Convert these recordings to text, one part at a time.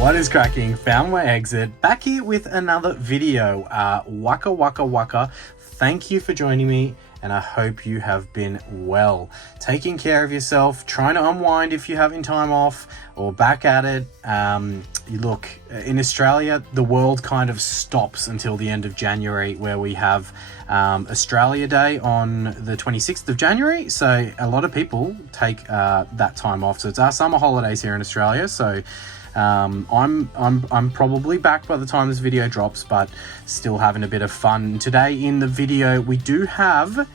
What is cracking? Found my exit. Back here with another video. Waka waka waka. Thank you for joining me, and I hope you have been well. Taking care of yourself, trying to unwind if you're having time off, or back at it. Look, in Australia, the world kind of stops until the end of January, where we have Australia Day on the 26th of January. So a lot of people take that time off. So it's our summer holidays here in Australia. So I'm probably back by the time this video drops, but still having a bit of fun. Today in the video, we do have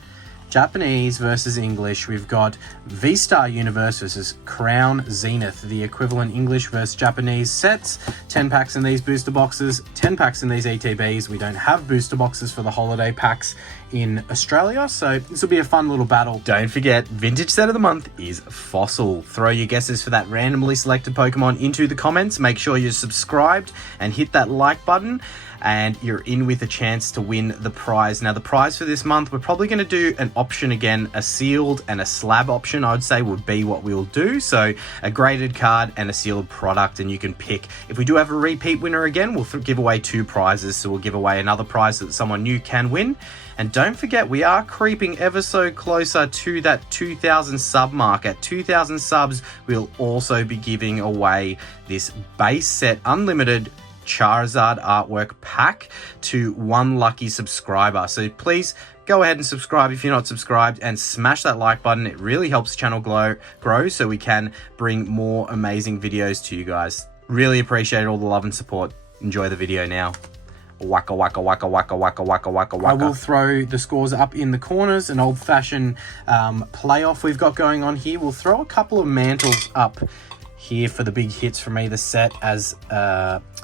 Japanese versus English. We've got VSTAR Universe versus Crown Zenith, the equivalent English versus Japanese sets. 10 packs in these booster boxes, 10 packs in these ETBs. We don't have booster boxes for the holiday packs in Australia, so this will be a fun little battle. Don't forget, vintage set of the month is Fossil. Throw your guesses for that randomly selected Pokemon into the comments. Make sure you're subscribed and hit that like button, and you're in with a chance to win the prize. Now, the prize for this month, we're probably going to do an option again. A sealed and a slab option, I would say, would be what we'll do. So a graded card and a sealed product, and you can pick. If we do have a repeat winner again, we'll give away 2 prizes. So we'll give away another prize that someone new can win. And don't forget, we are creeping ever so closer to that 2,000 sub mark. At 2,000 subs, we'll also be giving away this base set unlimited Charizard artwork pack to 1 lucky subscriber. So please go ahead and subscribe if you're not subscribed, and smash that like button. It really helps the channel grow so we can bring more amazing videos to you guys. Really appreciate all the love and support. Enjoy the video now. Waka waka waka waka waka waka waka waka. I will throw the scores up in the corners, an old-fashioned playoff we've got going on here. We'll throw a couple of mantles up here for the big hits from either set, as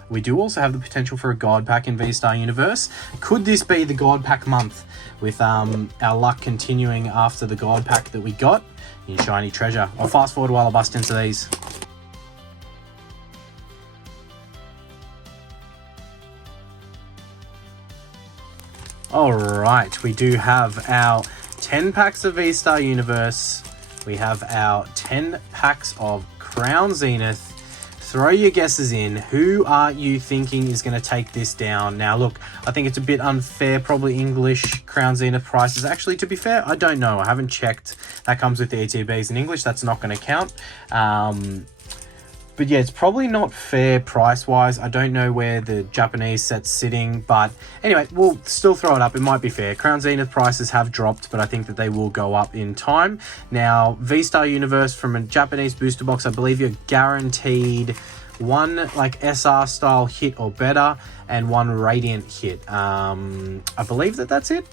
we do also have the potential for a God Pack in VSTAR Universe. Could this be the God Pack month, with our luck continuing after the God Pack that we got in Shiny Treasure? I'll fast forward while I bust into these. Alright, we do have our 10 packs of VSTAR Universe. We have our 10 packs of Crown Zenith. Throw your guesses in. Who are you thinking is going to take this down? Now, look, I think it's a bit unfair. Probably English Crown Zenith prices. Actually, to be fair, I don't know. I haven't checked. That comes with the ETBs in English. That's not going to count. But yeah, it's probably not fair price-wise. I don't know where the Japanese set's sitting, but anyway, we'll still throw it up. It might be fair. Crown Zenith prices have dropped, but I think that they will go up in time. Now, VSTAR Universe, from a Japanese booster box, I believe you're guaranteed 1 like SR style hit or better, and 1 Radiant hit. I believe that that's it.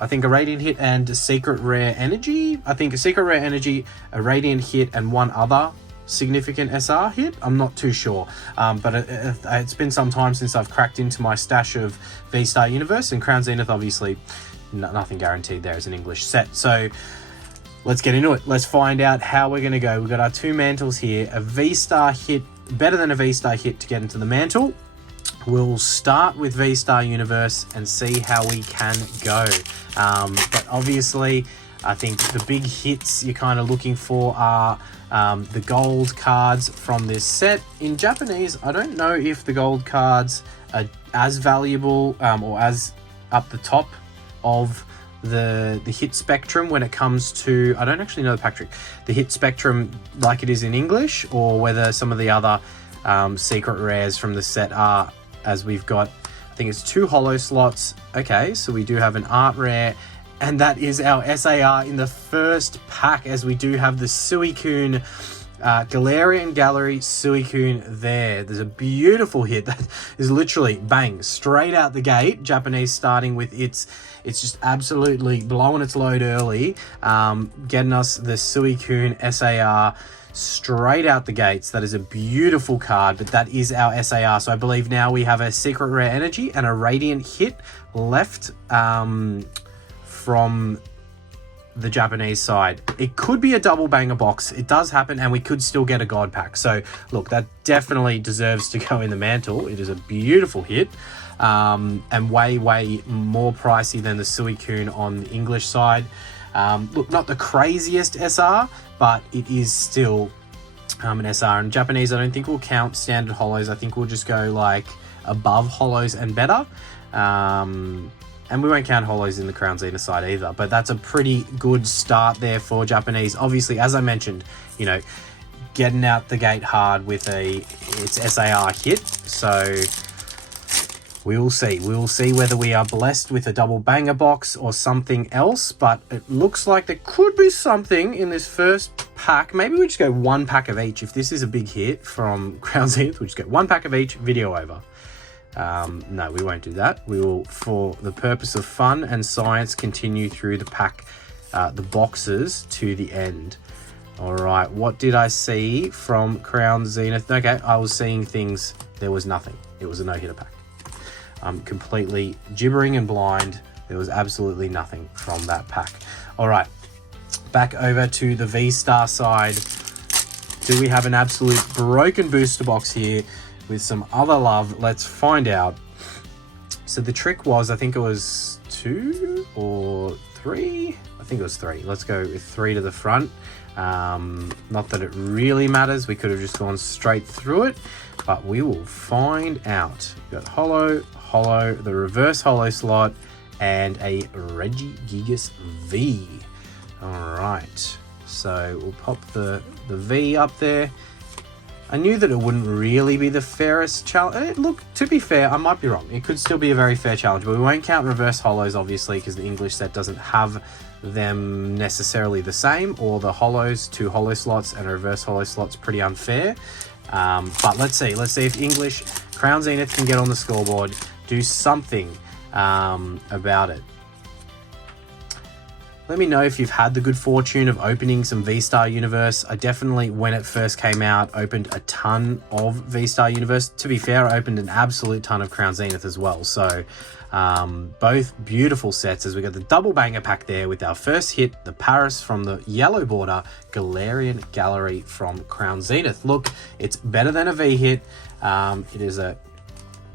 I think a Radiant hit and a Secret Rare Energy. I think a Secret Rare Energy, a Radiant hit, and 1 other significant SR hit. I'm not too sure, but it's been some time since I've cracked into my stash of VSTAR Universe, and Crown Zenith, obviously nothing guaranteed there as an English set. So let's get into it. Let's find out how we're going to go. We've got our 2 mantles here. A VSTAR hit, better than a VSTAR hit to get into the mantle. We'll start with VSTAR Universe and see how we can go. But obviously, I think the big hits you're kind of looking for are the gold cards from this set. In Japanese, I don't know if the gold cards are as valuable or as up the top of the hit spectrum when it comes to, I don't actually know the hit spectrum like it is in English, or whether some of the other secret rares from the set are, as we've got, I think it's 2 holo slots. Okay, so we do have an art rare, and that is our SAR in the first pack, as we do have the Suicune, Galarian Gallery Suicune there. There's a beautiful hit that is literally bang, straight out the gate. Japanese starting with it's just absolutely blowing its load early, getting us the Suicune SAR straight out the gates. That is a beautiful card, but that is our SAR. So I believe now we have a Secret Rare Energy and a Radiant hit left from the Japanese side. It could be a double banger box. It does happen, and we could still get a God Pack. So look, that definitely deserves to go in the mantle. It is a beautiful hit, and way more pricey than the Suicune on the English side. Look, not the craziest SR, but it is still and SR. And Japanese, I don't think we'll count standard holos. I think we'll just go like above holos and better. And we won't count holos in the Crown Zenith side either. But that's a pretty good start there for Japanese. Obviously, as I mentioned, you know, getting out the gate hard with its SAR hit. So we will see. We will see whether we are blessed with a double banger box or something else. But it looks like there could be something in this first pack. Maybe we just go one pack of each. If this is a big hit from Crown Zenith, we just go one pack of each, video over. No, we won't do that. We will, for the purpose of fun and science, continue through the pack, the boxes to the end. All right, what did I see from Crown Zenith? Okay, I was seeing things. There was nothing. It was a no-hitter pack. I'm completely gibbering and blind. There was absolutely nothing from that pack. All right, back over to the VSTAR side. Do we have an absolute broken booster box here with some other love? Let's find out. So the trick was, I think it was 2 or 3. I think it was 3. Let's go with 3 to the front. Not that it really matters. We could have just gone straight through it, but we will find out. We've got holo, the reverse holo slot, and a Regigigas V. All right. So we'll pop the V up there. I knew that it wouldn't really be the fairest challenge. Look, to be fair, I might be wrong. It could still be a very fair challenge, but we won't count reverse holos, obviously, because the English set doesn't have them necessarily the same, or the holos, 2 holo slots and a reverse holo slot's pretty unfair. But let's see if English Crown Zenith can get on the scoreboard, do something about it. Let me know if you've had the good fortune of opening some VSTAR Universe. I definitely, when it first came out, opened a ton of VSTAR Universe. To be fair, I opened an absolute ton of Crown Zenith as well. So both beautiful sets, as we got the double banger pack there with our first hit, the Paris from the yellow border, Galarian Gallery from Crown Zenith. Look, it's better than a V hit. It is a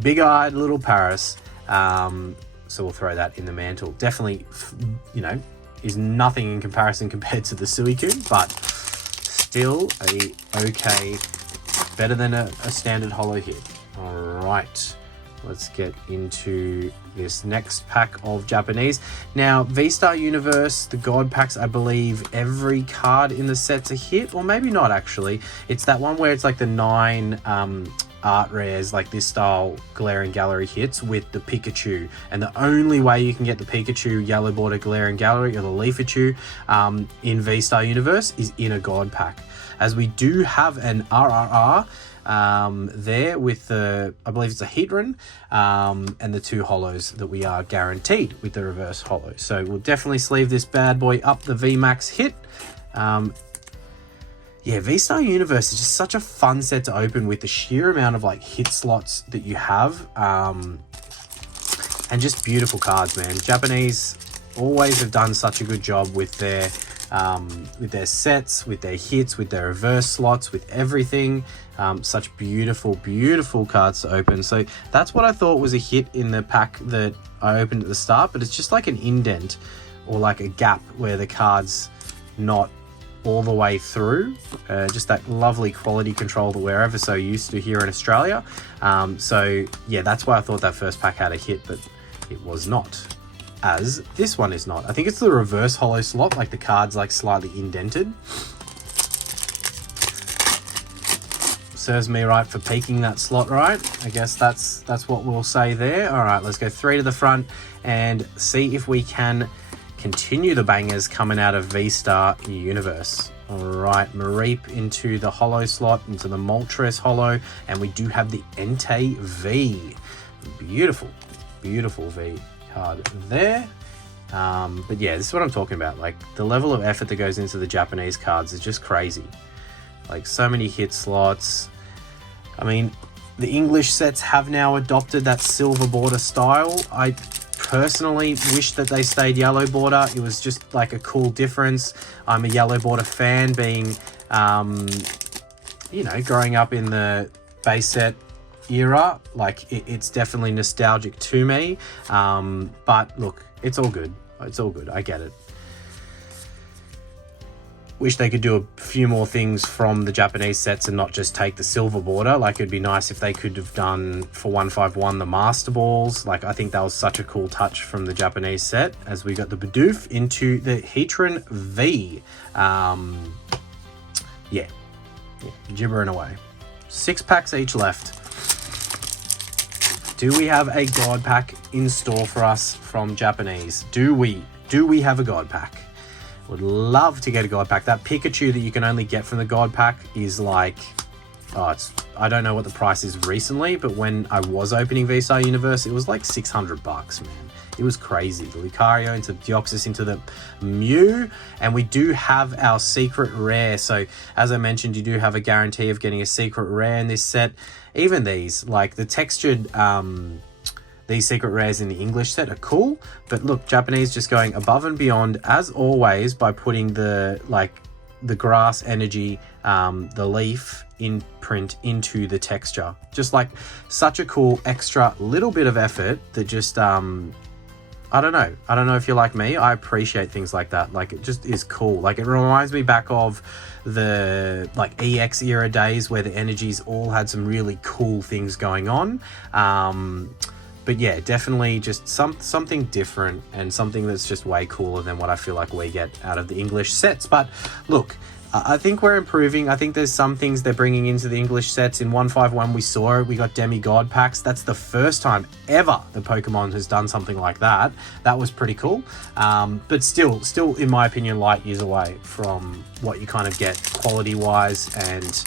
big-eyed little Paris. So we'll throw that in the mantle. Definitely, you know, is nothing in comparison compared to the Suicune, but still okay, better than a standard holo hit. All right, let's get into this next pack of Japanese. Now, VSTAR Universe, the God packs, I believe every card in the set's a hit, or maybe not actually. It's that one where it's like the 9 art rares, like this style Galarian Gallery hits with the Pikachu, and the only way you can get the Pikachu yellow border Galarian Gallery or the Leafachu in VSTAR Universe is in a God pack, as we do have an RRR there with the, I believe it's a Heatran, and the 2 holos that we are guaranteed with the reverse holo. So we'll definitely sleeve this bad boy up, the VMAX hit. Yeah, VSTAR Universe is just such a fun set to open with the sheer amount of like hit slots that you have, and just beautiful cards, man. Japanese always have done such a good job with their sets, with their hits, with their reverse slots, with everything. Such beautiful, beautiful cards to open. So that's what I thought was a hit in the pack that I opened at the start, but it's just like an indent or like a gap where the card's not all the way through. Just that lovely quality control that we're ever so used to here in Australia. So yeah, that's why I thought that first pack had a hit, but it was not, as this one is not. I think it's the reverse holo slot, like the card's like slightly indented. Serves me right for peeking that slot right. I guess that's what we'll say there. All right, let's go 3 to the front and see if we can continue the bangers coming out of VSTAR Universe. All right, Mareep into the holo slot, into the Moltres holo, and we do have the Entei V. Beautiful, beautiful V card there. But yeah, this is what I'm talking about. Like, the level of effort that goes into the Japanese cards is just crazy. Like, so many hit slots. I mean, the English sets have now adopted that silver border style. I personally wish that they stayed yellow border. It was just like a cool difference. I'm a yellow border fan, being you know, growing up in the base set era. Like, it's definitely nostalgic to me, but look, it's all good. I get it. Wish they could do a few more things from the Japanese sets and not just take the silver border. Like, it'd be nice if they could have done for 151 the Master Balls. Like, I think that was such a cool touch from the Japanese set, as we got the Bidoof into the Heatran V. Yeah, gibbering away. 6 packs each left. Do we have a God Pack in store for us from Japanese? Do we have a God Pack? Would love to get a God Pack. That Pikachu that you can only get from the God Pack is like, I don't know what the price is recently, but when I was opening VSTAR Universe, it was like $600, man. It was crazy. The Lucario into Deoxys into the Mew, and we do have our secret rare. So as I mentioned, you do have a guarantee of getting a secret rare in this set. Even these, like the textured, these secret rares in the English set are cool, but look, Japanese just going above and beyond as always by putting the grass energy, the leaf imprint into the texture. Just like such a cool extra little bit of effort that just, I don't know if you're like me, I appreciate things like that. Like, it just is cool. Like, it reminds me back of the like EX era days where the energies all had some really cool things going on. But yeah, definitely just something different and something that's just way cooler than what I feel like we get out of the English sets. But look, I think we're improving. I think there's some things they're bringing into the English sets. In 151 we saw it. We got demigod packs. That's the first time ever the Pokemon has done something like that. That was pretty cool. But still in my opinion, light years away from what you kind of get quality wise and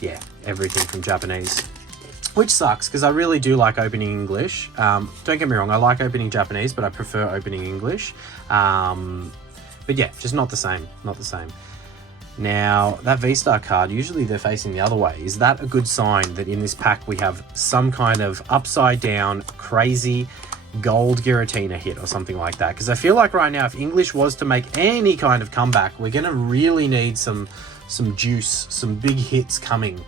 yeah, everything from Japanese. Which sucks, because I really do like opening English. Don't get me wrong, I like opening Japanese, but I prefer opening English. But yeah, just not the same, Now, that VSTAR card, usually they're facing the other way. Is that a good sign that in this pack we have some kind of upside down, crazy gold Giratina hit or something like that? Because I feel like right now, if English was to make any kind of comeback, we're going to really need some juice, some big hits coming.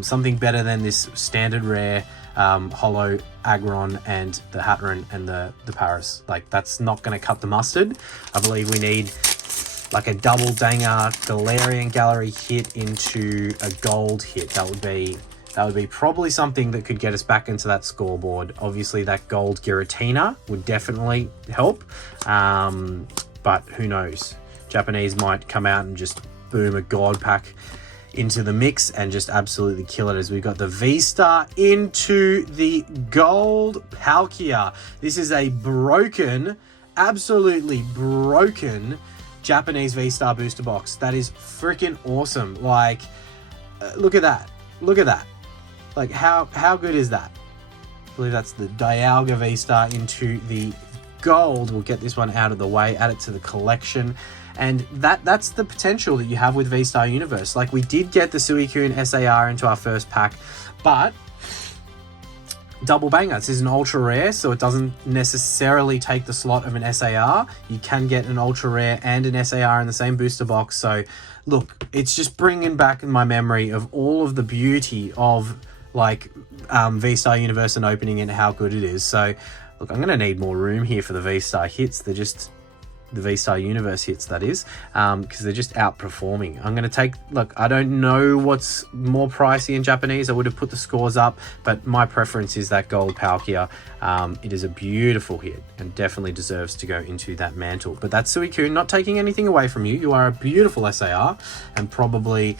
Something better than this standard rare holo Aggron and the Hatteran and the Paris. Like, that's not going to cut the mustard. I believe we need like a double danger Galarian Gallery hit into a gold hit. That would be probably something that could get us back into that scoreboard. Obviously that gold Giratina would definitely help, but who knows? Japanese might come out and just boom a God Pack into the mix and just absolutely kill it, as we got the VSTAR into the gold Palkia. This is a broken, absolutely broken Japanese VSTAR booster box. That is freaking awesome. Like, look at that. Like, how good is that? I believe that's the Dialga VSTAR into the gold. We'll get this one out of the way, add it to the collection. And that's the potential that you have with VSTAR Universe. Like, we did get the Suicune SAR into our first pack, but double banger. This is an ultra rare, so it doesn't necessarily take the slot of an SAR. You can get an ultra rare and an SAR in the same booster box. So look, it's just bringing back in my memory of all of the beauty of like VSTAR Universe and opening it and how good it is. So look, I'm going to need more room here for the VSTAR hits. They're just the VSTAR Universe hits, that is, because they're just outperforming. I'm going to take, look, I don't know what's more pricey in Japanese. I would have put the scores up, but my preference is that gold Palkia. It is a beautiful hit and definitely deserves to go into that mantle. But that's Suicune, not taking anything away from you. You are a beautiful SAR and probably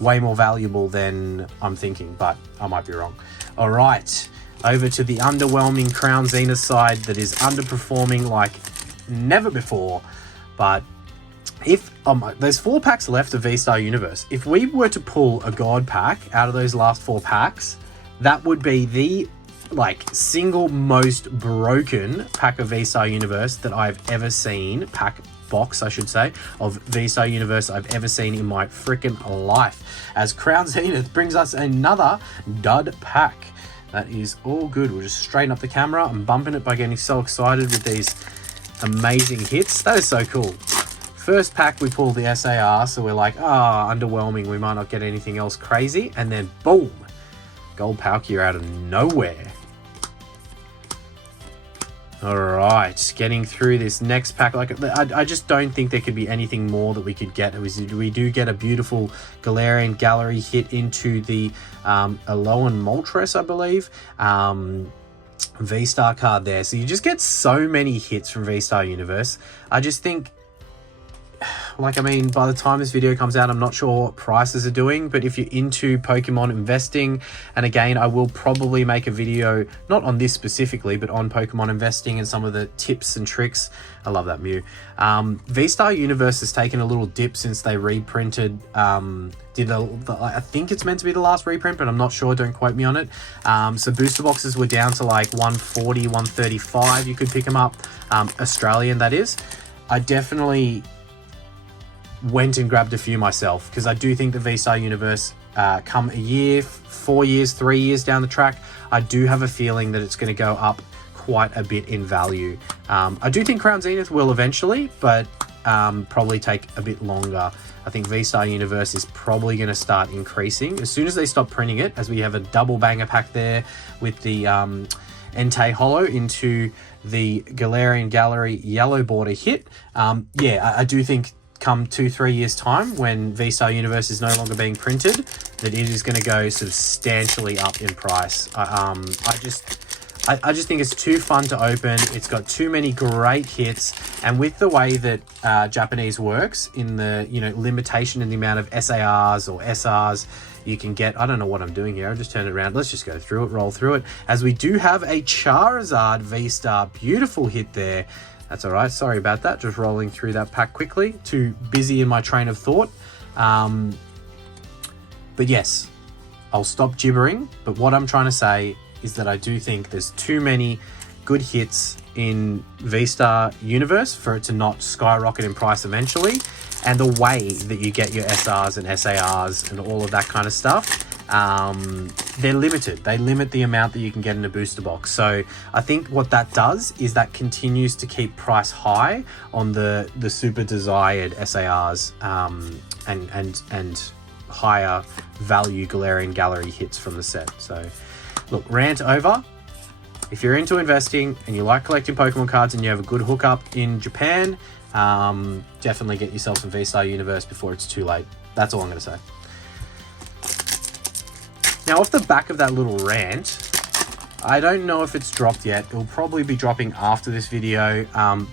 way more valuable than I'm thinking, but I might be wrong. All right, over to the underwhelming Crown Zenith side that is underperforming like never before. But if there's 4 packs left of VSTAR Universe, if we were to pull a God Pack out of those last 4 packs, that would be the like single most broken pack of VSTAR Universe that I've ever seen, pack box I should say, of VSTAR Universe I've ever seen in my freaking life, as Crown Zenith brings us another dud pack. That is all good. We'll just straighten up the camera. I'm bumping it by getting so excited with these amazing hits. That is so cool. First pack we pulled the SAR, so we're like, underwhelming, we might not get anything else crazy, and then boom, gold Palkia out of nowhere. All right, getting through this next pack. Like, I just don't think there could be anything more that we could get. We do get a beautiful Galarian Gallery hit into the Alolan Moltres, I believe. VSTAR card there. So you just get so many hits from VSTAR Universe. I just think, like, I mean, by the time this video comes out, I'm not sure what prices are doing, but if you're into Pokemon investing, and again, I will probably make a video, not on this specifically, but on Pokemon investing and some of the tips and tricks. I love that Mew. VSTAR Universe has taken a little dip since they reprinted, I think it's meant to be the last reprint, but I'm not sure, don't quote me on it. So booster boxes were down to like 140, 135, you could pick them up, Australian that is. I definitely went and grabbed a few myself, because I do think the VSTAR Universe, come a year, 4 years, 3 years down the track, I do have a feeling that it's going to go up quite a bit in value. I do think Crown Zenith will eventually, but probably take a bit longer. I think VSTAR Universe is probably going to start increasing as soon as they stop printing it, as we have a double banger pack there with the Entei Holo into the Galarian Gallery yellow border hit. Yeah, I do think come 2-3 years time, when VSTAR Universe is no longer being printed, that it is going to go substantially up in price. I just think it's too fun to open. It's got too many great hits, and with the way that Japanese works in the limitation in the amount of SARs or SRs you can get. I don't know what I'm doing here. I'll just turn it around. Let's just go through it, roll through it, as we do have a Charizard VSTAR. Beautiful hit there. That's all right. Sorry about that. Just rolling through that pack quickly. Too busy in my train of thought. But yes, I'll stop gibbering. But what I'm trying to say is that I do think there's too many good hits in VSTAR Universe for it to not skyrocket in price eventually. And the way that you get your SRs and SARs and all of that kind of stuff, they're limited. They limit the amount that you can get in a booster box. So I think what that does is that continues to keep price high on the super desired SARs and higher value Galarian Gallery hits from the set. So look, rant over. If you're into investing and you like collecting Pokemon cards and you have a good hookup in Japan, definitely get yourself some VSTAR Universe before it's too late. That's all I'm going to say. Now, off the back of that little rant, I don't know if it's dropped yet. It'll probably be dropping after this video,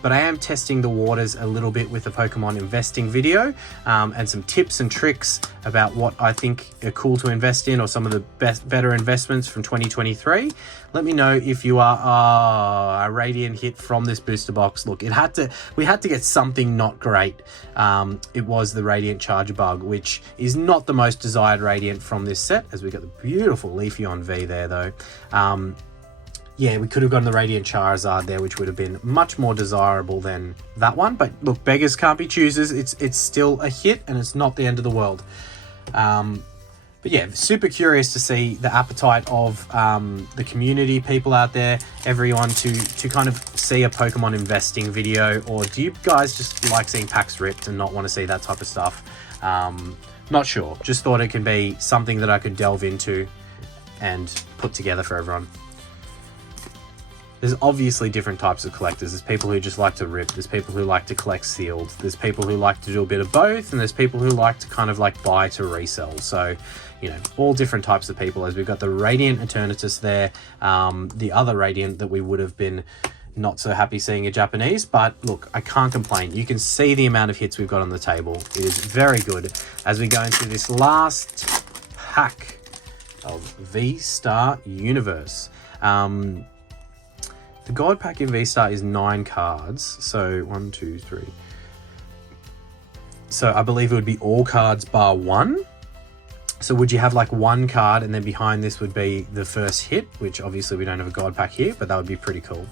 but I am testing the waters a little bit with the Pokemon investing video, and some tips and tricks about what I think are cool to invest in, or some of the better investments from 2023. Let me know if you are a Radiant hit from this booster box. Look, we had to get something not great. It was the Radiant Charger Bug, which is not the most desired Radiant from this set, as we got the beautiful Leafeon V there though. Yeah, we could have gotten the Radiant Charizard there, which would have been much more desirable than that one. But look, beggars can't be choosers. It's still a hit, and it's not the end of the world. But yeah, super curious to see the appetite of the community, people out there, everyone to kind of see a Pokemon investing video. Or do you guys just like seeing packs ripped and not want to see that type of stuff? Not sure. Just thought it could be something that I could delve into and put together for everyone. There's obviously different types of collectors. There's people who just like to rip. There's people who like to collect sealed. There's people who like to do a bit of both. And there's people who like to kind of like buy to resell. So, all different types of people, as we've got the Radiant Eternatus there. The other Radiant that we would have been not so happy seeing a Japanese. But look, I can't complain. You can see the amount of hits we've got on the table. It is very good. As we go into this last pack of VSTAR Universe. The God pack in VSTAR is 9 cards. So 1, 2, 3. So I believe it would be all cards bar 1. So would you have like 1 card and then behind this would be the first hit, which obviously we don't have a God pack here, but that would be pretty cool.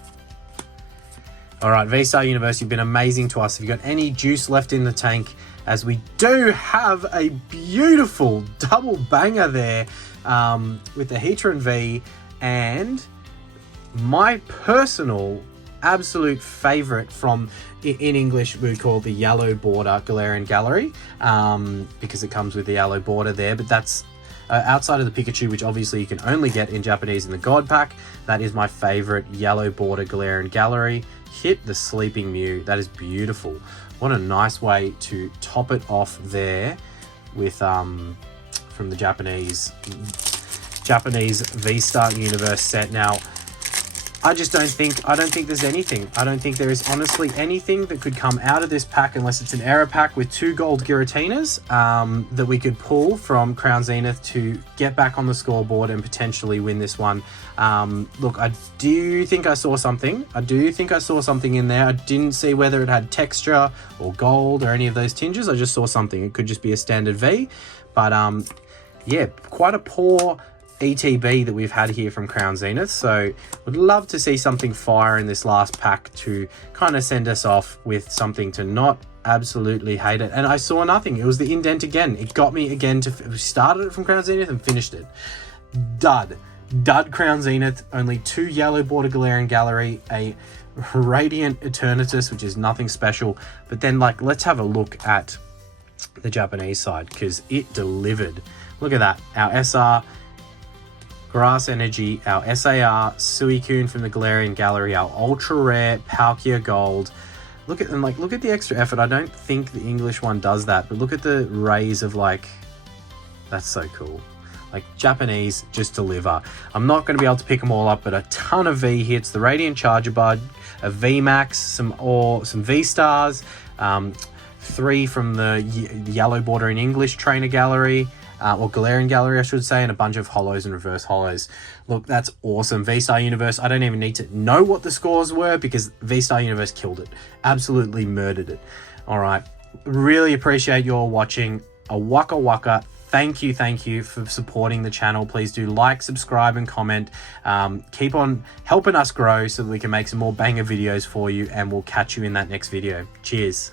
All right, VSTAR Universe, you've been amazing to us. Have you got any juice left in the tank? As we do have a beautiful double banger there with the Heatran V and my personal absolute favorite from, in English we call the yellow border Galarian Gallery, because it comes with the yellow border there, but that's outside of the Pikachu, which obviously you can only get in Japanese in the God Pack. That is my favorite yellow border Galarian Gallery. Hit the Sleeping Mew. That is beautiful. What a nice way to top it off there with from the Japanese V-Star Universe set. Now, I don't think there's anything. I don't think there is honestly anything that could come out of this pack unless it's an error pack with 2 gold Giratinas that we could pull from Crown Zenith to get back on the scoreboard and potentially win this one. Look, I do think I saw something. I do think I saw something in there. I didn't see whether it had texture or gold or any of those tinges. I just saw something. It could just be a standard V. But yeah, quite a poor ETB that we've had here from Crown Zenith, so would love to see something fire in this last pack to kind of send us off with something to not absolutely hate it. And I saw nothing. It was the indent again. It got me again to started it from Crown Zenith and finished it. Dud Crown Zenith, only 2 yellow border Galarian Gallery, a Radiant Eternatus, which is nothing special. But then, like, let's have a look at the Japanese side because it delivered. Look at that. Our SR Grass Energy, our SAR, Suicune from the Galarian Gallery, our ultra rare Palkia Gold. Look at them, like, look at the extra effort. I don't think the English one does that, but look at the rays of, like, that's so cool. Like, Japanese just deliver. I'm not going to be able to pick them all up, but a ton of V hits. The Radiant Charger Bud, a V Max, some V Stars, 3 from the yellow border in English Trainer Gallery. Or Galarian Gallery, I should say, and a bunch of holos and reverse holos. Look, that's awesome. V-Star Universe, I don't even need to know what the scores were because V-Star Universe killed it. Absolutely murdered it. All right. Really appreciate you all watching. A waka waka. Thank you for supporting the channel. Please do like, subscribe, and comment. Keep on helping us grow so that we can make some more banger videos for you, and we'll catch you in that next video. Cheers.